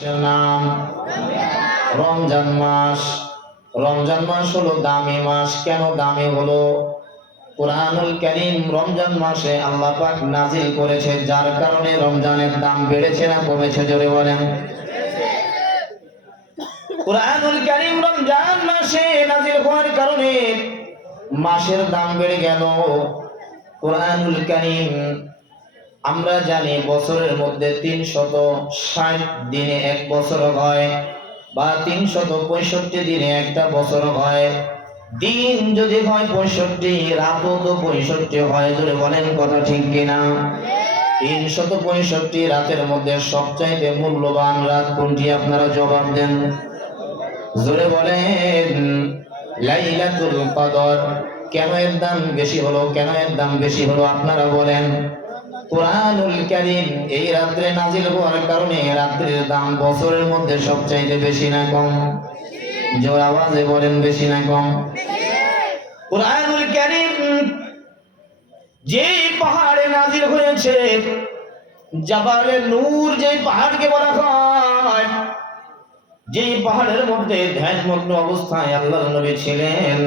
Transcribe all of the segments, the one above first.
নাম রমজান মাস। রমজান মাস হলো দামি মাস। কেন দামি হলো? কুরআনুল কারীম রমজান মাসে আল্লাহ পাক নাজিল করেছে, যার কারণে রমজানের দাম বেড়েছে না কমেছে? জোরে বলেন। কুরআনুল কারীম রমজান মাসে নাজিল হওয়ার কারণে মাসের দাম বেড়ে গেল। কুরআনুল কারীম আমরা জানি বছরের মধ্যে 360 দিনে এক বছর হয়, বা 365 দিনে একটা বছর হয়। দিন যদি হয় 65, রাতও তো 65 হয়। জোরে বলেন, কথা ঠিক কিনা? 365 রাতের মধ্যে সবচাইতে মূল্যবান রাত কোনটি? আপনারা জবাব দেন। জোরে বলেন। লাইলাতুল কদর। কেন এর দাম বেশি হলো? কেন এর দাম বেশি হলো আপনারা বলেন। কুরআনুল কারীম এই রাত্রে নাজিল হওয়ার কারণে রাত্রির দাম বছরের মধ্যে সবচাইতে বেশি না কম? জোর আওয়াজে বলেন, বেশি না কম? কুরআনুল কারীম যে পাহাড়ে নাজিল হয়েছে, জাবালে নূর যে পাহাড়কে বলা হয়, যে পাহাড়ের মধ্যে ধ্যানমগ্ন অবস্থায় আল্লাহর নবী ছিলেন।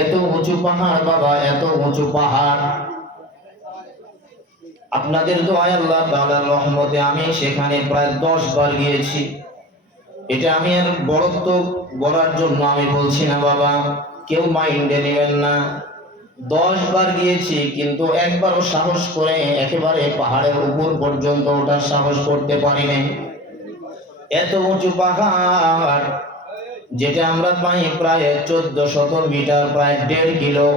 এত উঁচু পাহাড় বাবা, এত উঁচু পাহাড়। আপনাদের দোয়ায় আল্লাহ তাআলার রহমতে আমি সেখানে প্রায় 10 বার গিয়েছি। এটা আমি আর বড়ত্ব বলার জন্য আমি বলছি না বাবা, কেউ মাইন্ডে নেবেন না। 10 বার গিয়েছি, কিন্তু একবারও সাহস করে একেবারে পাহাড়ের উপর পর্যন্ত ওঠার সাহস করতে পারিনি। এত উঁচু পাহাড়, যেটা আমরা পাই প্রায় 1400 মিটার, প্রায় 1.5 কিলো।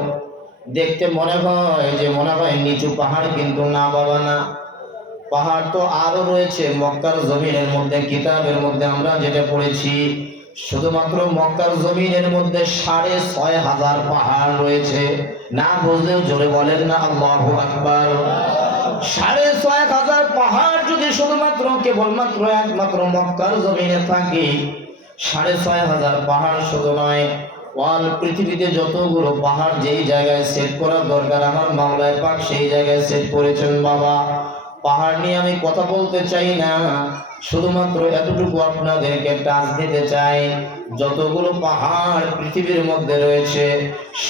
দেখতে মনে হয় যে মনে হয় নিচু পাহাড়, কিন্তু না বাবা না। পাহাড় তো আরো রয়েছে মক্কার জমিনের মধ্যে। কিতাবের মধ্যে আমরা যেটা পড়েছি, শুধুমাত্র মক্কার জমিনের মধ্যে 6500 পাহাড় রয়েছে। না বুঝলেও জোরে বলেন না আল্লাহু আকবার। 6500 পাহাড় যদি শুধুমাত্র কেবলমাত্র একমাত্র মক্কার জমিনে থাকে, 6500 পাহাড় শুধু নয়, ওয়াল পৃথিবীতে যতগুলো পাহাড় যেই জায়গায় সেট করার দরকার আমার মাওলায় পাক সেই জায়গায় সেট করেছেন বাবা। পাহাড় নিয়ে আমি কথা বলতে চাই না, শুধুমাত্র এতটুকু আপনাদেরকে টাচ দিতে চাই। যতগুলো পাহাড় পৃথিবীর মধ্যে রয়েছে,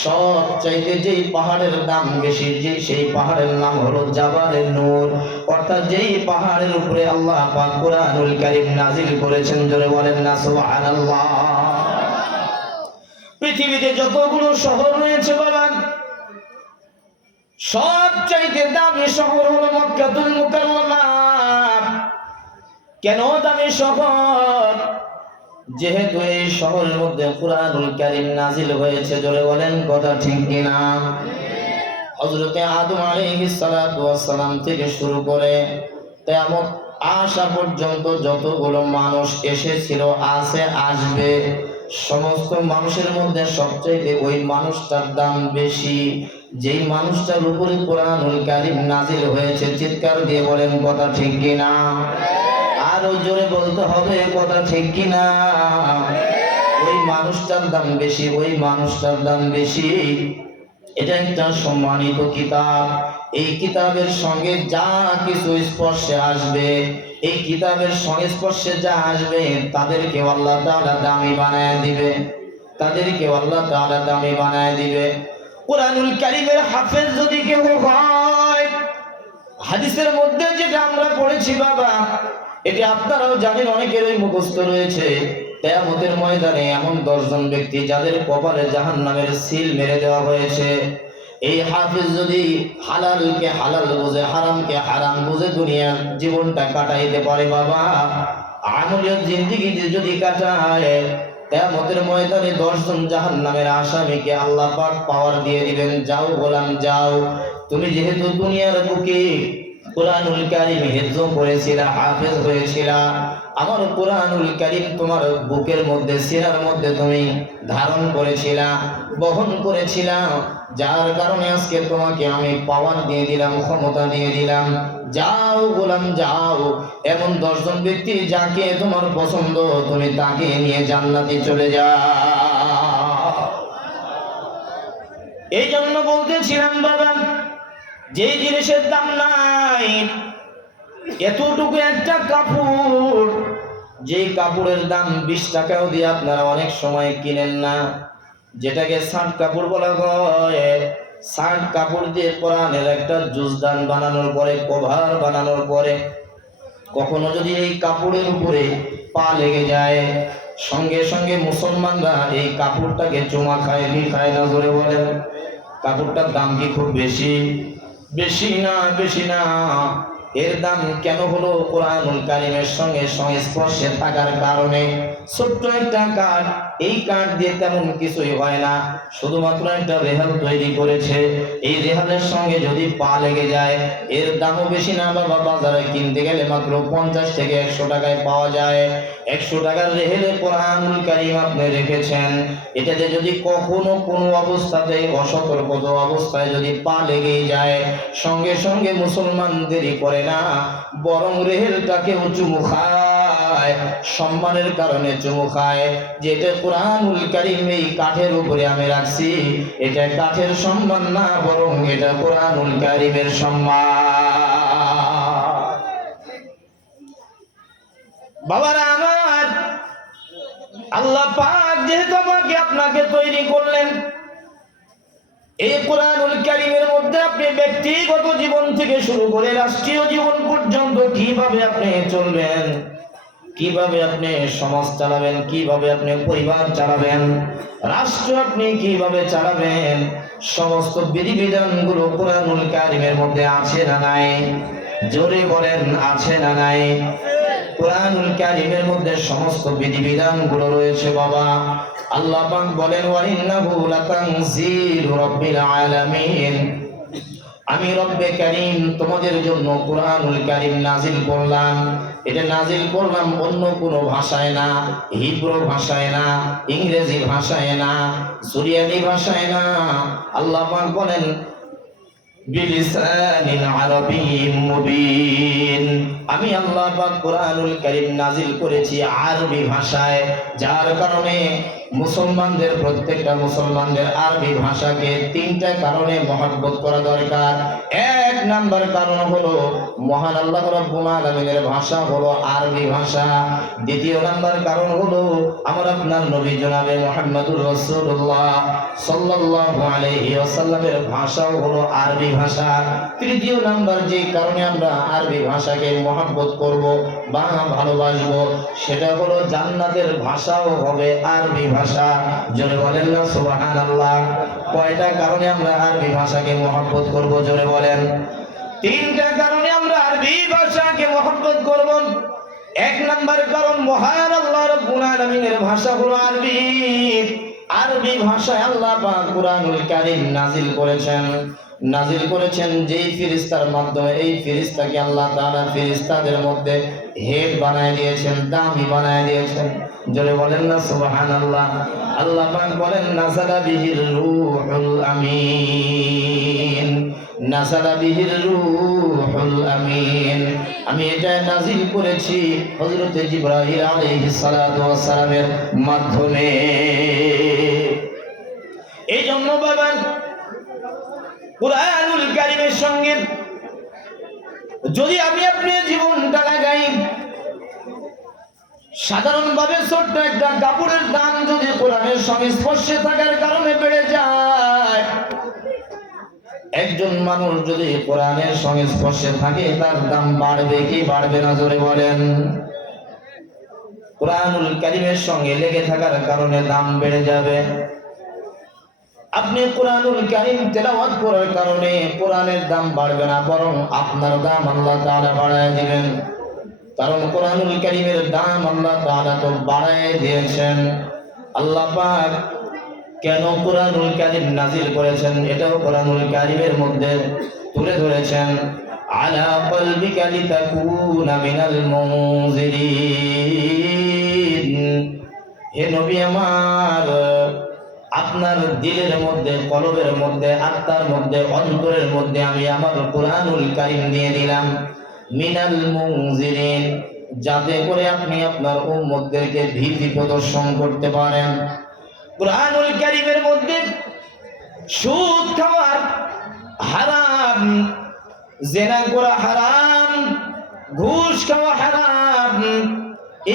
সব চাইতে যেই পাহাড়ের দাম বেশি, সেই পাহাড়ের নাম হলো জাবালে নূর। অর্থাৎ যেই পাহাড়ের উপরে আল্লাহ পাক কুরআনুল কারীম নাজিল করেছেন। জোরে বলেন না সুবহানাল্লাহ। পৃথিবীতে যতগুলো শহর রয়েছে বাবা, সবচাইতে দামি শহর হলো মক্কাতুল মুকাররমা। কেন দামি শহর? যেহেতু এই শহরের মধ্যে কুরআনুল কারীম নাজিল হয়েছে। জোরে বলেন, কথা ঠিক কিনা? হযরতে আদম আলাইহিস সালাতু ওয়াস সালাম থেকে শুরু করে কিয়ামত আসা পর্যন্ত যতগুলো মানুষ এসেছিল, আছে, আসবে, সমস্ত মানুষের মধ্যে সবচেয়ে ওই মানুষটার দাম বেশি, যেই মানুষটার উপরে কুরআনুল কারীম নাজিল হয়েছে। চিৎকার দিয়ে বলেন, কথা ঠিক কিনা? আরো জোরে বলতে হবে, কথা ঠিক কিনা? ওই মানুষটার দাম বেশি, ওই মানুষটার দাম বেশি। এটা একটা সম্মানিত কিতাব। এই কিতাবের সঙ্গে যা কিছু স্পর্শে আসবে, এই কিতাবের সংস্পর্শে যা আসবে, তাদেরকে আল্লাহ তাআলা দামি বানায় দিবে, তাদেরকে আল্লাহ তাআলা দামি বানায় দিবে। কুরআনুল কারীমের হাফেজ যদি কেউ হয়, হাদিসের মধ্যে যেটা আমরা পড়েছি বাবা, এটা আপনারাও জানেন, অনেকেরই মুখস্থ রয়েছে। কিয়ামতের ময়দানে এমন 10 জন ব্যক্তি যাদের কপালে জাহান্নামের সিল মেরে দেওয়া হয়েছে। এই হাফেজ যদি হালালকে হালাল বুঝে, হারামকে হারাম বুঝে দুনিয়ার জীবনটা কাটাইতে পারে বাবা, আমলিয়াত জিন্দেগিতে যদি কাটায়, কিয়ামতের ময়দানে 10 জন জাহান্নামের আসামিকে আল্লাহ পাক পাওয়ার দিয়ে দিবেন। যাও গোলাম যাও, তুমি যেহেতু দুনিয়ার বুকে কুরআনুল কারীম হিফজ করেছিলা, হাফেজ হয়েছিলা, আমার কুরআনুল কারীম তোমার বুকের মধ্যে, সিনার মধ্যে তুমি ধারণ করেছিলা, বহন করেছিলা, যার কারণে আজকে তোমাকে আমি পাওয়ার দিয়ে দিলাম, ক্ষমতা দিয়ে দিলাম। যাও গোলাম যাও, এমন 10 জন ব্যক্তি যাকে তোমার পছন্দ, তুমি তাকে নিয়ে জান্নাতে চলে যাও। এই জন্য বলতেছিলাম বাবা, যে জিনিসের দাম নাই, এতটুকু একটা কাপড়, যে কাপড়ের দাম 20 টাকাও দিয়ে আপনারা অনেক সময় কিনেন না, যেটাকে শার্ট কাপড় বলা হয়, শার্ট কাপড় দিয়ে কোরআনের একটা জুজদান বানানোর পরে, কভার বানানোর পরে, কখনো যদি এই কাপড়ের উপরে পা লেগে যায়, সঙ্গে সঙ্গে মুসলমানরা এই কাপড়টাকে চুমা খায়, কি খায় না ধরে বলেন? কাপড়টার দাম কি খুব বেশি? বেশি না, বেশি না। এর দাম কেন হলো? কোরআনুল কারীমের সঙ্গে সংস্পর্শে থাকার কারণে। ছোট্ট একটা কাঠ, এই কাঠ দিয়ে তেমন কিছুই হয় না, শুধুমাত্র একটা রেহাল তৈরি করেছে, এই রেহালের সঙ্গে যদি পা লেগে যায়, এর দামও বেশি না বাবা। বাজারে কিনতে গেলে মাত্র 50 থেকে 100 টাকায় পাওয়া যায়। 100 টাকার রেহেলে কোরআনুল কারীম আপনি রেখেছেন, এটাতে যদি কখনো কোনো অবস্থাতে অসতর্কত অবস্থায় যদি পা লেগে যায়, সঙ্গে সঙ্গে মুসলমান দেরি করে না, বরং রেহেলটাকেও চুমু খায়, সম্মানের কারণে চুমু খায়। যেটা কোরআনুল কারীম এই কাঠের উপরে আমি রাখছি, এটা কাঠের সম্মান না, বরং এটা কোরআনুল কারীমের সম্মান। বাবারা আমার, আল্লাহ পাক যেহেতু আমাকে আপনাকে তৈরি করলেন, এই কোরআনুল কারীমের মধ্যে আপনি ব্যক্তিগত জীবন থেকে শুরু করে রাষ্ট্রীয় জীবন পর্যন্ত কিভাবে আপনি চলবেন, কিভাবে আপনি সমাজ চালাবেন, কিভাবে আপনি পরিবার চালাবেন, রাষ্ট্র আপনি কিভাবে চালাবেন, সমস্ত বিধিবিধানগুলো কোরআনুল কারীমের মধ্যে আছে না নাই? জোরে বলেন, আছে না নাই? কোরআনুল কারীমের মধ্যে সমস্ত বিধিবিধানগুলো রয়েছে বাবা। আল্লাহ পাক বলেন, ওয়া ইন্নাহু লাতানজিলু রাব্বিল আলামিন, আমি রব্বে কারীম তোমাদের জন্য কোরআনুল কারীম নাজিল করলাম। এটা নাজিল করলাম অন্য কোনো ভাষায় না, হিব্রু ভাষায় না, ইংরেজি ভাষায় না, সুরিয়ানি ভাষায় না। আল্লাহ পাক বলেন, বিলিসানিন আরাবিয়্যিন মুবিন, আমি আল্লাহ পাক কোরআনুল কারীম নাজিল করেছি আরবি ভাষায়, যার কারণে মুসলমানদের, প্রত্যেকটা মুসলমানদের আরবি ভাষাকে 3টা কারণে মহব্বত করা দরকার। 1 নাম্বার কারণ হলো মহান আল্লাহ রাব্বুল আলামিনের ভাষা হলো আরবি ভাষা। 2 নাম্বার কারণ হলো আমার আপনার নবী জনাবে মুহাম্মদুর রাসূলুল্লাহ সাল্লাল্লাহু আলাইহি ওয়াসাল্লামের ভাষাও হলো আরবি ভাষা। 3 নাম্বার যে কারণে আমরা আরবি ভাষাকে মহব্বত করব বা ভালোবাসবো, সেটা হলো জান্নাতের ভাষাও হবে আরবি ভাষা। জোরে বলেন না সুবহানাল্লাহ। কয়টা কারণে আমরা আরবি ভাষাকে মহব্বত করব? জোরে বলেন। 3টা কারণে আমরা আরবি ভাষাকে মহব্বত করব। 1 নাম্বার কারণ, মহান আল্লাহ রাব্বুল আলামিনের ভাষা হলো আরবি। আরবি ভাষায় আল্লাহ পাক কোরআনুল কারীম নাজিল করেছেন। নাজিল করেছেন যেই ফেরেশতার মাধ্যমে, এই ফেরেশতাকে আল্লাহ তাআলা ফেরেশতাদের মধ্যে হেড বানায় দিয়েছেন, দামি বানায় দিয়েছেন। জোরে বলেন না সুবহানাল্লাহ। আল্লাহ পাক বলেন, নাযালা বিহির রূহুল আমিন, নাযালা বিহির রূহুল আমিন, আমি এটা নাজিল করেছি হযরত জিবরাইল আলাইহিস সালাতু ওয়াস সালামের মাধ্যমে। এই জন্য বাবা কোরআনুল কারীমের সঙ্গে যদি আমি আপনি জীবনটা লাগাই, সাধারণভাবে ছোট্ট একটা কাপড়ের দাম যদি কোরআনের সংস্পর্শে থাকার কারণে বেড়ে যায়, একজন মানুষ যদি কোরআনের সংস্পর্শে থাকে, তার দাম বাড়বে কি বাড়বে না? জোরে বলেন। কোরআনুল কারীমের সঙ্গে লেগে থাকার কারণে দাম বেড়ে যাবে। আপনি কোরআনুল কারীম তেলাওয়াত করার কারণে কোরআনের দাম বাড়বে না, বরং আপনার দাম আল্লাহ তাআলা বাড়ায় দিবেন। কারণ কোরআনুল কারীমের দাম আল্লাহ তাআলা তো বাড়ায় দিয়েছেন। আল্লাহ পাক কেন কোরআনুল কারীম নাজিল করেছেন, এটাও কোরআনুল কারীমের মধ্যে তুলে ধরেছেন। আলা কলবিকা লিতাকুনা মিনাল মুনজিরিন, হে নবী আমার, আপনার দিলের মধ্যে, কলবের মধ্যে, আত্মার মধ্যে, অন্তরের মধ্যে আমি আমার কোরআনুল কারীম দিয়ে দিলাম। মিনাল মুনজিরিন, যাতে করে আপনি আপনার উম্মতদেরকে ভীতি প্রদর্শন করতে পারেন। কোরআনুল কারীমের মধ্যে সুদ খাওয়া হারাম, জিনা করা হারাম, ঘুষ খাওয়া হারাম।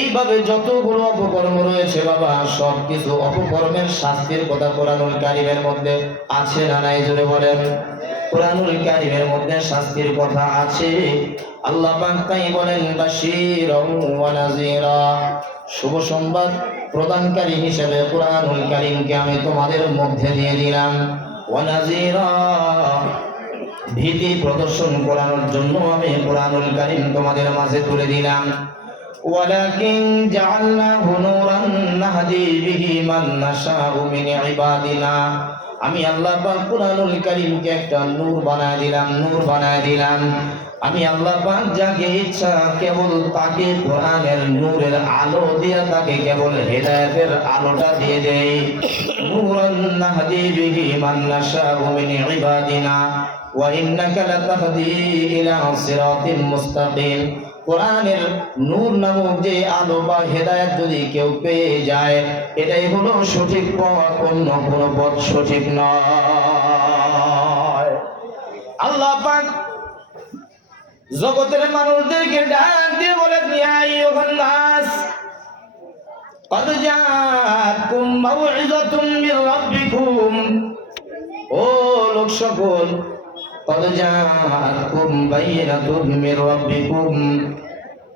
এইভাবে যতগুলো অপকর্ম রয়েছে বাবা, সবকিছু অপকর্মের শাস্তির কথা কোরআনুল কারীমের মধ্যে আছে না নাই? জোরে বলেন। কোরআনুল কারীমের মধ্যে শাস্তির কথা আছে। আল্লাহ পাক তাই বলেন বাশীরাও ওয়া নাযীরা, শুভ সংবাদ প্রদানকারী হিসেবে কোরআনুল কারীমকে আমি তোমাদের মধ্যে দিয়ে দিলাম। ওয়া নাযীরা, ভীতি প্রদর্শন করানোর জন্য আমি কোরআনুল কারীম তোমাদের মাঝে তুলে দিলাম। ওয়ালাকিন জাআলনাহু নূরান নাহদি বিহি মান নাশাউ মিন ইবাদিনা, আমি আল্লাহ পাক কোরআনুল কারীমকে একটা নূর বানায় দিলাম, নূর বানায় দিলাম। আমি আল্লাহ পাক যাকে ইচ্ছা কেবল তাকে কোরআনের নূরের আলো দিয়ে তাকে কেবল হেদায়েতের আলোটা দিয়ে দেই। নূরান নাহদি বিহি মান নাশাউ মিন ইবাদিনা ওয়া ইন্নাকা লাতাহদি ইলা সিরাতিন মুস্তাকিম। কোরআনের নূর নামক যে আলো বা হেদায়েত যদি কেউ পেয়ে যায়, এটাই হলো সঠিক পথ, অন্য কোনো পথ সঠিক নয়। আল্লাহ পাক জগতের মানুষদেরকে ডাক দিয়ে বলেন ইয়া আইয়ুহান নাস قد جاءتكم موعظة من ربكم, ও লোক সকল, قد جاءتكم بينة من ربكم,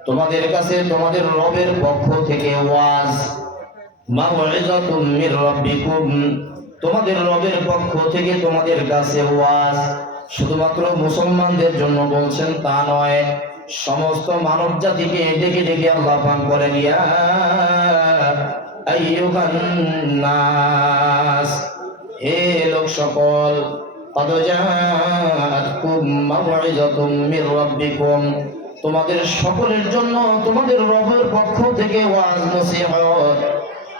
তোমাদের কাছে তোমাদের রবের পক্ষ থেকে ওয়াজ। মাউইযাতুম মির রাব্বিকুম, তোমাদের রবের পক্ষ থেকে তোমাদের কাছে ওয়াজ। শুধুমাত্র মুসলমানদের জন্য বলছেন তা নয়, সমস্ত মানব জাতিকে ডেকে ডেকে আল্লাহ পাক বলেন ইয়া আইয়ুহান নাস, হে লোক সকল, قد جاءتكم موعظة من ربكم, তোমাদের সকলের জন্য তোমাদের রবের পক্ষ থেকে ওয়াজ নসিহত।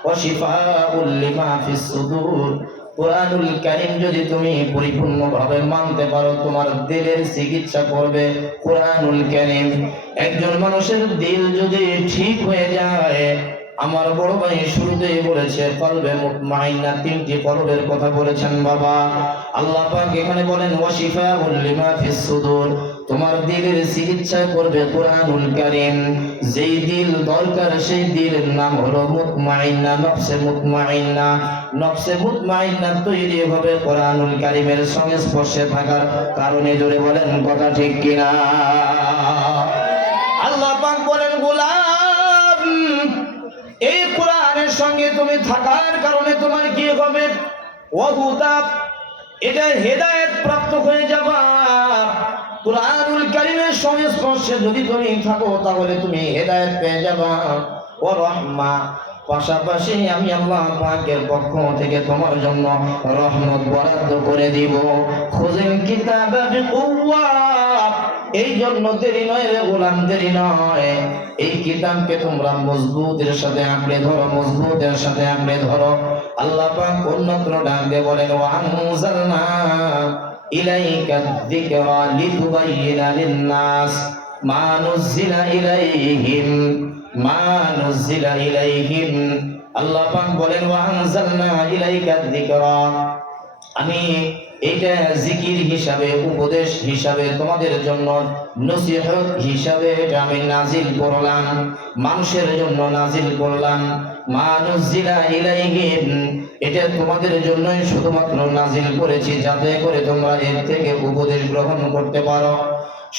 ওয়া শিফাউল লিমা ফিস সুদূর, কোরআনুল কারীম যদি তুমি পরিপূর্ণভাবে মানতে পারো, তোমার দিলের চিকিৎসা করবে কোরআনুল কারীম। একজন মানুষের দিল যদি ঠিক হয়ে যায়, আমার বড় ভাই শুরুতেই বলেছে কলবে মুতমাইন্না, তিনটি কলবের কথা বলেছেন বাবা। আল্লাহ পাক এখানে বলেন ওয়া শিফাউল লিমা ফিস সুদূর, তোমার দিলের চিকিৎসা করবে কোরআনুল কারীম। যেই দিল দরকার সেই দিলের নাম হলো মুতমাইন্না, নফসে মুতমাইন্না। নফসে মুতমাইন্না তৈরি হবে কোরআনুল কারীমের সংস্পর্শে থাকার কারণে। জোরে বলেন কথা ঠিক কিনা? আল্লাহ পাক বলেন গোলাম, এই কোরআনের সঙ্গে তুমি থাকার কারণে তোমার কি হবে? ওয়াহুদা, এটা হেদায়েত প্রাপ্ত হয়ে যাবা। কোরআনুল কারীমের সংস্পর্শে যদি তুমি থাকো তাহলে তুমি হেদায়েত পেয়ে যাবা। ও রহমা, পাশাপাশি আমি আল্লাহ পাকের পক্ষ থেকে তোমার জন্য রহমত বরাদ্দ করে দিব। খুযিল কিতাবা বিকুওয়া, এই জন্য দেরি নয় রে গোলাম, দেরি নয়। এই কিতাবকে তোমরা মজবুতের সাথে আঁকড়ে ধরো, মজবুতের সাথে আঁকড়ে ধরো। আল্লাহ পাক অন্যত্র ডাক দিয়ে বলেন ওয়া আনজালনা ইলাইকা যিকরা লিতুবাইয়িনা লিন-নাস মা নুযিলা ইলাইহিম, মা নুযিলা ইলাইহিম। আল্লাহ পাক বলেন ওয়া আনজালনা ইলাইকা যিকরা, আমি এটা জিকির হিসাবে, উপদেশ হিসাবে, তোমাদের জন্য নসিহত হিসাবে এটা আমি নাজিল করলাম, মানুষের জন্য নাজিল করলাম। মা নুযিলা ইলাইহিম, এটা তোমাদের জন্যই শুধুমাত্র নাজিল করেছি যাতে করে তোমরা এর থেকে উপদেশ গ্রহণ করতে পারো।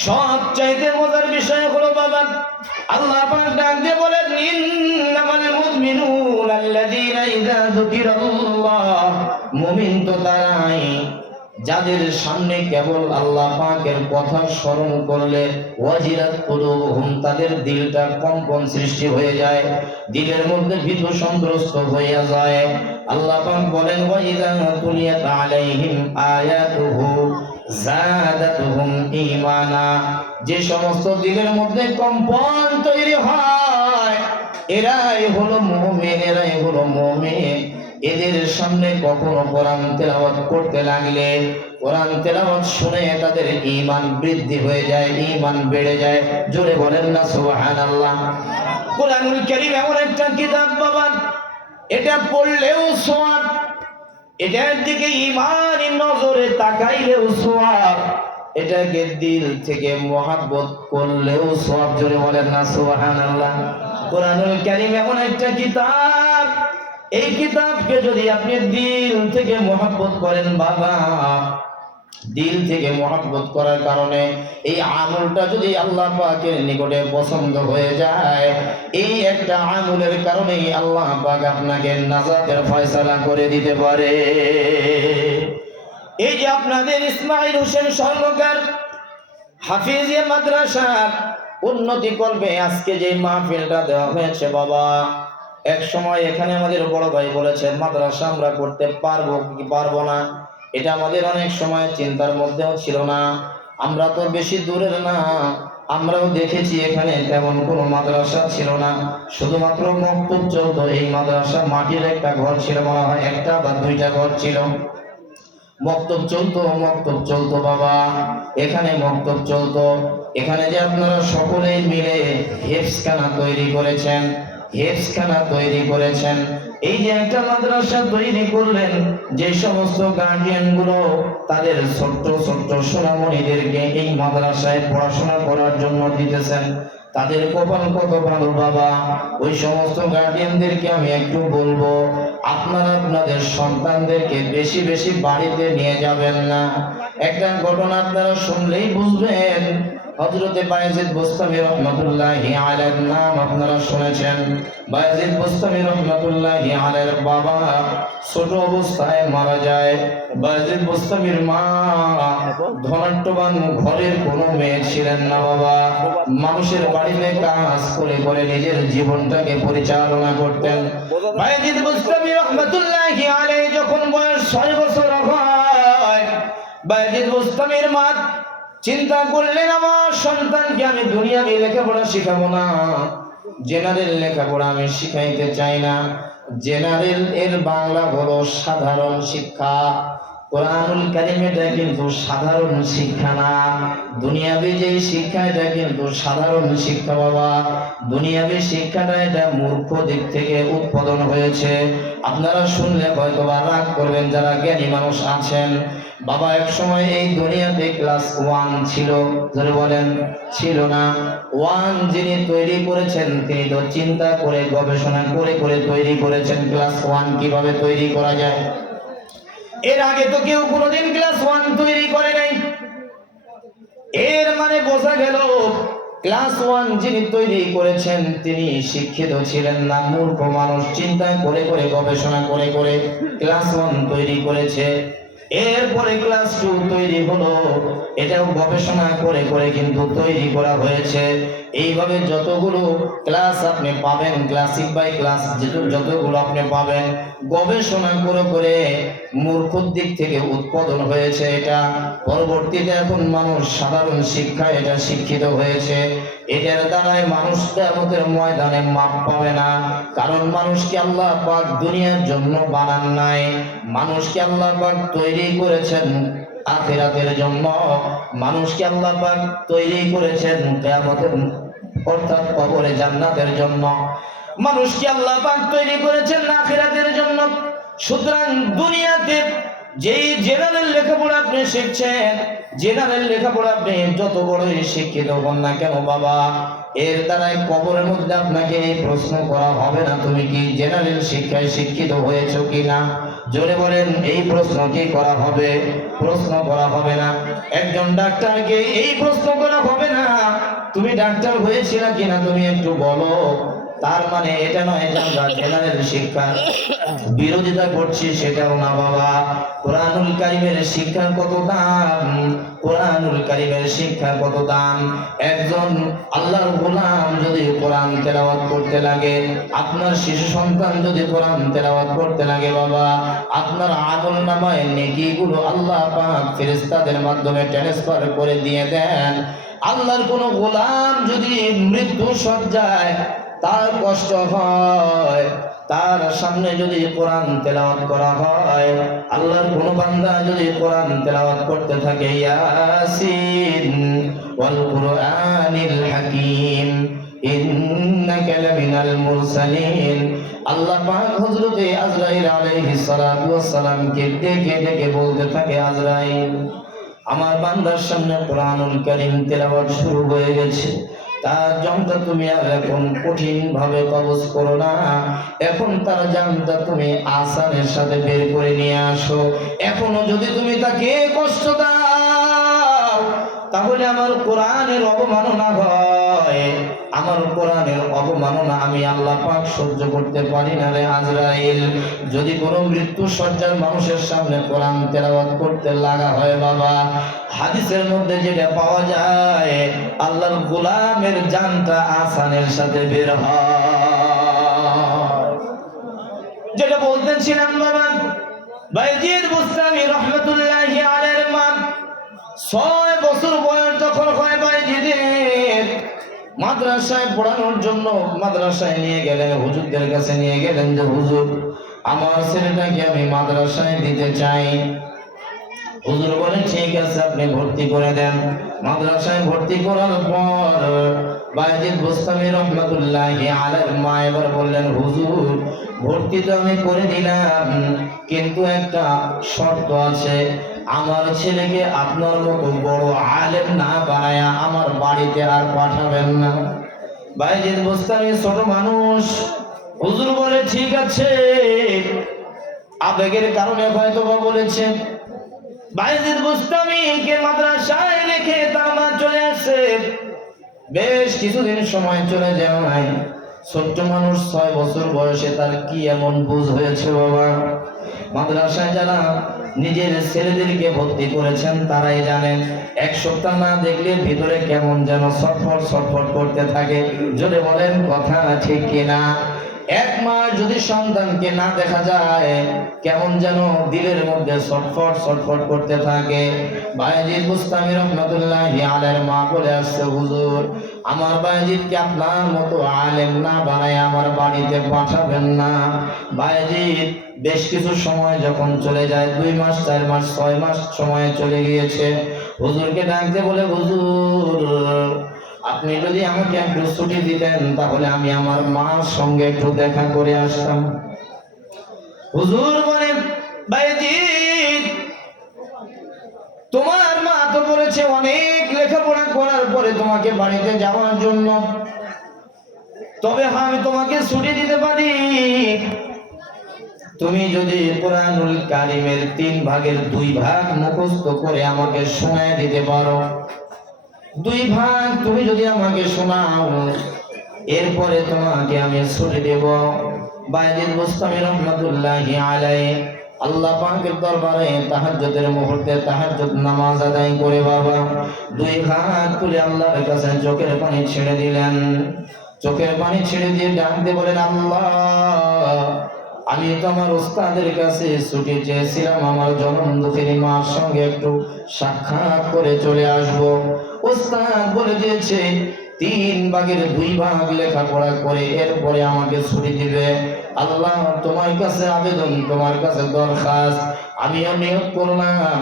সবচাইতে মজার বিষয় হলো বাবা, আল্লাহ পাক ডাক দিয়ে বলেন ইন্নামাল মুমিনুনা আল্লাযীনা ইযা যুকিরাল্লাহ, মুমিন তো তারাই যাদের সামনে কেবল আল্লাহ পাকের কথা স্মরণ করলে ওয়াজিলাত কুলুবুহুম, তাদের দিলটা কম্পন সৃষ্টি হয়ে যায়, দিলের মধ্যে ভীত সন্ত্রস্ত হয়ে যায়। আল্লাহ পাক বলেন ওয়া ইযা তুলিয়াত আলাইহিম আয়াতুহু যাদাতুহুম ঈমানা, যে সমস্ত দিলের মধ্যে কম্পন তৈরি হয় এরাই হলো মুমিন, এরাই হলো মুমিন। এদের সামনে কখনো কোরআন তেলাওয়াত করতে লাগলে, কোরআন তেলাওয়াত শুনে তাদের ঈমান বৃদ্ধি হয়ে যায়, ঈমান বেড়ে যায়। জোরে বলেন না সুবহানাল্লাহ। কোরআনুল কারীম এমন একটা কিতাব বাবা, এটা পড়লেও সওয়াব, এটার দিকে ঈমানি নজরে তাকাইলেও সওয়াব, এটাকে দিল থেকে মহব্বত করলেও সওয়াব। জোরে বলেন না সুবহানাল্লাহ। কোরআনুল কারীম এমন একটা কিতাব, এই কিতাবকে যদি আপনি দিল থেকে মহব্বত করেন বাবা, দিল থেকে মহব্বত করার কারণে এই আমলটা যদি আল্লাহ পাকের নিকটে পছন্দ হয়ে যায়, এই একটা আমলের কারণেই আল্লাহ পাক আপনাকে নাজাতের ফয়সালা করে দিতে পারে। এই যে আপনাদের ইসমাইল হোসেন স্বর্ণকার হাফিজিয়া মাদ্রাসা উন্নতি করবে আজকে যে মাহফিলটা দেওয়া হয়েছে বাবা, এক সময় এখানে আমাদের বড় ভাই বলেছেন মাদ্রাসা আমরা করতে পারবো কি পারবো না, এটা আমাদের অনেক সময় চিন্তার মধ্যেও ছিল না। আমরা তো বেশি দূরের না, আমরাও দেখেছি এখানে তেমন কোনো মাদ্রাসা ছিল না, শুধুমাত্র মক্তব চলতো। এই মাদ্রাসা মাটির একটা ঘর ছিল, মনে হয় একটা বা দুইটা ঘর ছিল। মক্তব চলতো বাবা, এখানে মক্তব চলতো। এখানে যে আপনারা সকলেই মিলে হেফজখানা তৈরি করেছেন, এই যে একটা মাদ্রাসা তৈরি করলেন, যে সমস্ত গার্ডিয়ান গুলো তাদের ছোট্ট ছোট্ট সোনামণিদেরকে এই মাদ্রাসায় পড়াশোনা করার জন্য দিতেছেন, তাদের কপাল কত ভালো বাবা। ওই সমস্ত গার্ডিয়ানদেরকে আমি একটু বলবো, আপনারা আপনাদের সন্তানদেরকে বেশি বেশি বাড়িতে নিয়ে যাবেন না। একটা ঘটনা আপনারা শুনলেই বুঝবেন। হযরতে বায়েজিদ বুস্তামি রাহমাতুল্লাহি আলাইহির নাম আপনারা শুনেছেন। বায়েজিদ বুস্তামি রাহমাতুল্লাহি আলাইহির বাবা ছোট অবস্থায় মারা যায়। বায়েজিদ বুস্তামির মা ধনাঢ্যবান ঘরের কোনো মেয়ে ছিলেন না বাবা, মানুষের বাড়িতে কাজ করে করে নিজের জীবনটাকে পরিচালনা করতেন। বায়েজিদ বুস্তামি রাহমাতুল্লাহি আলাইহি যখন বয়স 6 বছর হয়, বায়েজিদ বুস্তামির মা চিন্তা করলেন আমার সন্তানকে আমি দুনিয়াবি লেখাপড়া শিখাবো না, জেনারেল লেখাপড়া আমি শিখাইতে চাই না। জেনারেল এর বাংলা হলো সাধারণ শিক্ষা। কোরআনুল কারীম এটা কিন্তু সাধারণ শিক্ষা না, দুনিয়াবি যে শিক্ষা এটা কিন্তু সাধারণ শিক্ষা বাবা। দুনিয়াবি শিক্ষাটা এটা মূর্খ দিক থেকে উৎপাদন হয়েছে। আপনারা শুনলে হয়তো বা রাগ করবেন যারা জ্ঞানী মানুষ আছেন বাবা। এক সময় এই দুনিয়াতে ক্লাস 1 ছিল, ধরে বলেন ছিল না। 1 যিনি তৈরি করেছেন তিনি তো চিন্তা করে গবেষণা করে করে তৈরি করেছেন ক্লাস 1 কিভাবে তৈরি করা যায়। এর আগে তো কেউ কোনোদিন ক্লাস 1 তৈরি করে নাই। এর মানে বোঝা গেল ক্লাস 1 যিনি তৈরি করেছেন তিনি শিক্ষিত ছিলেন না, মূর্খ মানুষ, চিন্তা করে করে গবেষণা করে করে ক্লাস 1 তৈরি করেছে। এরপরে ক্লাস 2 তৈরি হলো, এটাও গবেষণা করে করে কিন্তু তৈরি করা হয়েছে। এইভাবে যতগুলো ক্লাস আপনি পাবেন, ক্লাসিক বাই ক্লাস যতগুলো আপনি পাবেন, গবেষণা করে করে মূর্খর দিক থেকে উৎপাদন হয়েছে এটা। পরবর্তীতে এখন মানুষ সাধারণ শিক্ষা এটা শিক্ষিত হয়েছে। এটার দ্বারাই মানুষ কিয়ামতের ময়দানে মাপ পাবে না, কারণ মানুষকে আল্লাহ পাক দুনিয়ার জন্য বানান নাই, মানুষকে আল্লাহ পাক তৈরি করেছেন আখিরাতের জন্য। মানুষকে আল্লাহ পাক তৈরি করেছেন কিয়ামতের অর্থাৎ কবরে জান্নাতের জন্য। মানুষকে আল্লাহ পাক তৈরি করেছেন আখিরাতের জন্য। সুতরাং দুনিয়াতে যেই জেনারেল লেখাপড়া আপনি শিখছেন, জেনারেল লেখাপড়া আপনি যত বড়ই শিক্ষিত হন না কেন বাবা, এর দ্বারাই কবরের মধ্যে আপনাকে এই প্রশ্ন করা হবে না তুমি কি জেনারেল শিক্ষায় শিক্ষিত হয়েছো কিনা। জোরে বলেন, এই প্রশ্ন কি করা হবে? প্রশ্ন করা হবে না। একজন ডাক্তারকে এই প্রশ্ন করা হবে না তুমি ডাক্তার হয়েছিলা কিনা তুমি একটু বলো। তার মানে এটা নয় যে আমরা জেনারেল শিক্ষার বিরোধিতা করছি, সেটাও না বাবা। কোরআনুল কারীমের শিক্ষার কত দাম, কোরআনুল কারীমের শিক্ষার কত দাম। একজন আল্লাহর গোলাম যদি কোরআন তেলাওয়াত করতে লাগে, আপনার শিশু সন্তান যদি কোরআন তেলাওয়াত করতে লাগে বাবা, আপনার আমলনামায় নেকিগুলো আল্লাহ পাক ফেরেশতাদের মাধ্যমে ট্রান্সফার করে দিয়ে দেন। আল্লাহর কোন গোলাম যদি মৃত্যু সজ্জায় তার কষ্ট হয়, তার সামনে যদি কোরআন তেলাওয়াত করা হয়, আল্লাহর কোন বান্দা যদি কোরআন তেলাওয়াত করতে থাকে ইয়াসিন ওয়াল কুরআনিল হাকীম ইন্নাকা লামিনাল মুরসালিন, আল্লাহ পাক হযরতে আজরাইল আলাইহিস সালাতু ওয়াস সালামকে ডেকে ডেকে বলতে থাকে আজরাইল আমার বান্দার সামনে কোরআনুল কারীম তেলাওয়াত শুরু হয়ে গেছে, তার জানটা তুমি আর এখন কঠিন ভাবে কবজ করো না, এখন তার জানটা তুমি আসানের সাথে বের করে নিয়ে আসো। এখনো যদি তুমি তাকে কষ্ট দাও তাহলে আমার কোরআনের অবমাননা হয়, আমার কোরআনের অবমাননা আমি আল্লাহ পাক সহ্য করতে পারি না রে আজরাইল। যদি কোনো মৃত্যু সজ্জার মানুষের সামনে কোরআন তেলাওয়াত করতে লাগা হয় বাবা, হাদিসের মধ্যে যেটা পাওয়া যায়, আল্লাহর গোলামের জানটা আসানের সাথে বের হয়। যেটা বলতেছিলাম বাবা, বাইজিদ বুস্তামি রহমাতুল্লাহি আলাইহির মা 6 বছর বয়স যখন হয় বাইজিদের, মাদ্রাসায় পড়ানোর জন্য মাদ্রাসায় নিয়ে গেলেন, হুজুরদের কাছে নিয়ে গেলেন যে হুজুর আমার ছেলেটাকে আমি মাদ্রাসায় দিতে চাই। হুজুর বলেন ঠিক আছে আপনি ভর্তি করে দেন। মাদ্রাসায় ভর্তি করার পর বাইজিদ বুস্তামি রহমাতুল্লাহি আলাইহির মা এবার বললেন হুজুর ভর্তি তো আমি করে দিলাম, কিন্তু একটা শর্ত আছে, আমার ছেলেকে আপনার মতো বড় আলেম না বানায়া আমার বাড়িতে আর পাঠাবেন না। বাইজিদ বুস্তামি ছোট মানুষ, হুজুর বলে ঠিক আছে, আবেগের কারণে হয়তো বা বলেছেন। বাইজিদ বুস্তামিকে মাদ্রাসায় রেখে তার মা চলে আসে। বেশ কিছুদিন সময় চলে যায়, ছোট্ট মানুষ 6 বছর বয়সে তার কি এমন বুঝ হয়েছে বাবা। মাদ্রাসায় যারা নিজের ছেলেদেরকে ভর্তি করেছেন তারাই জানেন, এক সপ্তাহ না দেখলে ভিতরে কেমন যেন ছটফট ছটফট করতে থাকে। জোরে বলেন কথা ঠিক কিনা? 1 মাস যদি সন্তানকে না দেখা যায় কেমন যেন দিলের মধ্যে ছটফট ছটফট করতে থাকে। বাইজিদ বুস্তামি রহমাতুল্লাহি আলাইহির মা বলে আসছে হুজুর আমার বাইজিদকে আপনার মতো আলেম না বানায় আমার বাড়িতে পাঠাবেন না। বাইজিদ বেশ কিছু সময় যখন চলে যায়, 2 মাস 4 মাস 6 মাস সময় চলে গিয়েছে, হুজুরকে ডাকতে বলে হুজুর আপনি যদি আমাকে একটু ছুটি দিতেন তাহলে আমি আমার মার সঙ্গে একটু দেখা করে আসতাম। হুজুর বলেন বাইজিদ তোমার মা তো বলেছে অনেক লেখাপড়া করার পরে তোমাকে বাড়িতে যাওয়ার জন্য, তবে আমি তোমাকে ছুটি দিতে পারি, তুমি যদি কোরআনুল কারীমের 3 ভাগের 2 ভাগ মুখস্থ করে আমাকে শোনায় দিতে পারো, 2 ভাগ তুমি যদি আমাকে শোনাও এরপরে তোমাকে আমি ছুটি দেব। বাইজিদ বুস্তামি রহমাতুল্লাহি আলাইহি আল্লাহ পাকের দরবারে তাহাজ্জুদের মুহূর্তে তাহাজ্জুদ নামাজ আদায় করে বাবা 2 হাত তুলে আল্লাহর কাছে চোখের পানি ছেড়ে দিলেন। চোখের পানি ছেড়ে দিয়ে ডাকতে বলেন আল্লাহ আমি তো আমার উস্তাদের কাছে ছুটি চেয়েছিলাম আমার জনম দুঃখের মার সঙ্গে একটু সাক্ষাৎ করে চলে আসব। উস্তাদ বলে দিয়েছে 3 ভাগের 2 ভাগ লেখাপড়া করে এরপরে আমাকে ছুটি দিবে। আল্লাহ তোমার কাছে আবেদন, তোমার কাছে দরখাস্ত, আমিও নিয়োগ করলাম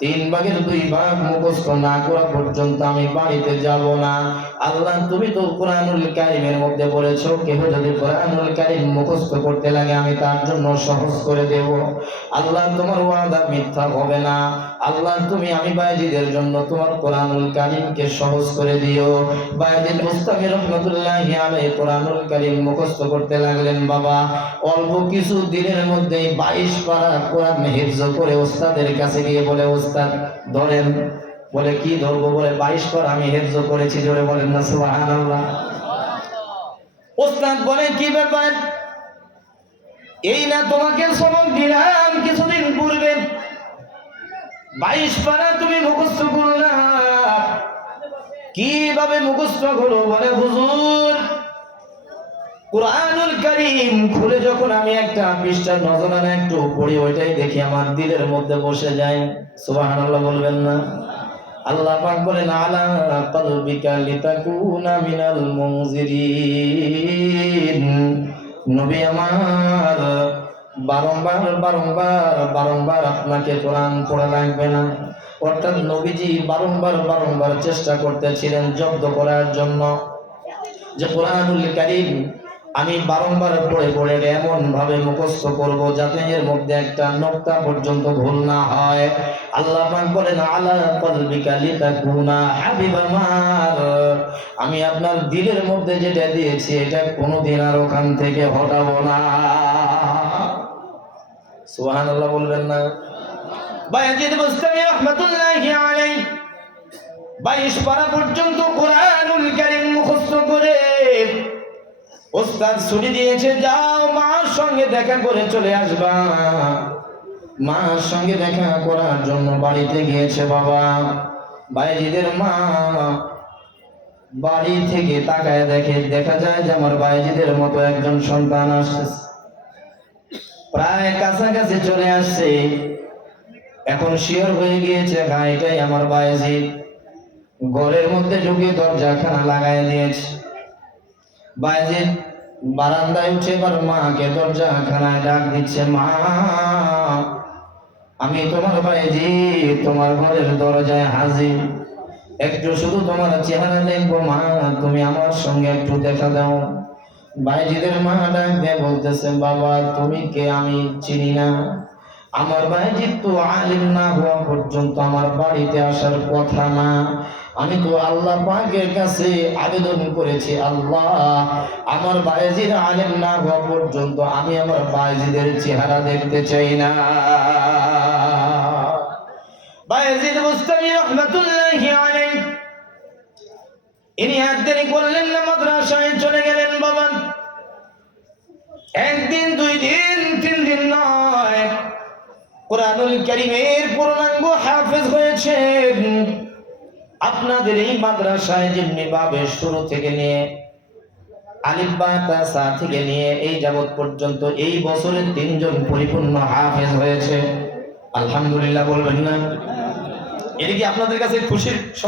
3 ভাগের 2 ভাগ মুখস্থ না করা পর্যন্ত আমি বাড়িতে যাব না। আল্লাহ তুমি তো কোরআনুল কারীমের মধ্যে বলেছো কেউ যদি কোরআনুল কারীম মুখস্থ করতে লাগে আমি তার জন্য সহজ করে দেব। আল্লাহ তোমার ওয়াদা মিথ্যা হবে না। আল্লাহ তুমি আমি বাইজিদের জন্য তোমার কোরআনুল কারীমকে সহজ করে দিও। বাইজিদ বুস্তামি রহমাতুল্লাহি আলাইহি কোরআনুল কারীম মুখস্থ করতে লাগলেন বাবা। অল্প কিছু দিনের মধ্যে 22 পারা কোরআন হিফজ করে ওস্তাদের কাছে গিয়ে বলে ওস্তাদ ধরেন। বলে কি ধরবো? বলে 22 পারা আমি হিফজ করেছি। জোরে বলেন না সুবহানাল্লাহ। ওস্তাদ বলে কি ব্যাপার? এই না তোমাকে সবক দিলাম কিছুদিন পূর্বে, 22 পারা তুমি মুখস্থ করলা, কিভাবে মুখস্থ হলো? বলে হুজুর কুরআনুল কারীম খুলে যখন আমি একটা পৃষ্ঠা নজরানা একটু পড়ি ওইটাই দেখি আমার দিলের মধ্যে বসে যায়। সুবহানাল্লাহ বলবেন না? আল্লাহ পাক বলেন আলা কলবিকা লিতাকুনা মিনাল মুনজিরিন। নবী আমার বারংবার বারংবার বারংবার আপনাকে কোরআন পড়া লাগবে না। অর্থাৎ নবীজি বারংবার বারংবার চেষ্টা করতেছিলেন জব্দ করার জন্য যে কোরআনুল কারীম আমি বারংবার পড়ে পড়ে এমন ভাবে মুখস্থ করব যাতে এর মধ্যে একটা নোক্তা পর্যন্ত ভুল না হয়। আল্লাহ পাক বলেন আলা কলবিকা লিতাকুনা হাবিবামার, আমি আপনার দিলের মধ্যে যেটা দিয়েছি এটা কোনোদিন আর ওখান থেকে হটাবো না। সুবহানাল্লাহ বলবেন না? বায়াজিদ বুস্তামি রাহমাতুল্লাহি আলাইহি 22 পারা পর্যন্ত কোরআনুল কারীম মুখস্থ করে ওস্তাদ ছুটি দিয়েছে, যাও মার সঙ্গে দেখা করে চলে আসবা। মার সঙ্গে দেখা করার জন্য বাড়িতে গিয়েছে বাবা। বায়েজিদের মা বাড়ি থেকে তাকায় দেখে, দেখা যায় যে আমার বায়েজিদের মতো একজন সন্তান আসছে, প্রায় কাছাকাছি চলে আসছে। এখন শিওর হয়ে গিয়েছে এটাই আমার বায়েজিদ। ঘরের মধ্যে ঢুকে দরজাখানা লাগাই দিয়েছে। বায়েজিদ বারান্দায় উঠে এবার মাকে দরজাখানায় ডাক দিচ্ছে, মা আমি তোমার বায়েজিদ, তোমার ঘরের দরজায় হাজির, একটু শুধু তোমার চেহারা দেখবো মা, তুমি আমার সঙ্গে একটু দেখা দাও। বায়েজিদের মা ডাক দিয়ে বলতেছে, বাবা তুমি কে? আমি চিনি না। আমার বায়েজিদ তো আলিম না হওয়া পর্যন্ত আমার বাড়িতে আসার কথা না। আমি তো আল্লাহ পাকের কাছে আবেদন করেছি, আল্লাহ আমার বায়েজিদ আলিম না হওয়া পর্যন্ত আমি আমার বায়েজিদের চেহারা দেখতে চাই না। বায়েজিদ বুস্তামি রাহমাতুল্লাহি আলাইহি ইনি আর দেরি করলেন না, মাদ্রাসায় চলে গেলেন বাবা। একদিন, 2 দিন, 3 দিন নয়, কোরআনুল কারীমের পূর্ণাঙ্গ হাফেজ হয়েছেন। আপনাদের এই মাদ্রাসায় যেমনি ভাবে শুরু থেকে নিয়ে আলিফ বা তা সা থেকে নিয়ে এই যাবত পর্যন্ত এই বছরে 3 জন পরিপূর্ণ হাফেজ হয়েছে। আলহামদুলিল্লাহ বলবেন না? এটা কি আপনাদের কাছে খুশির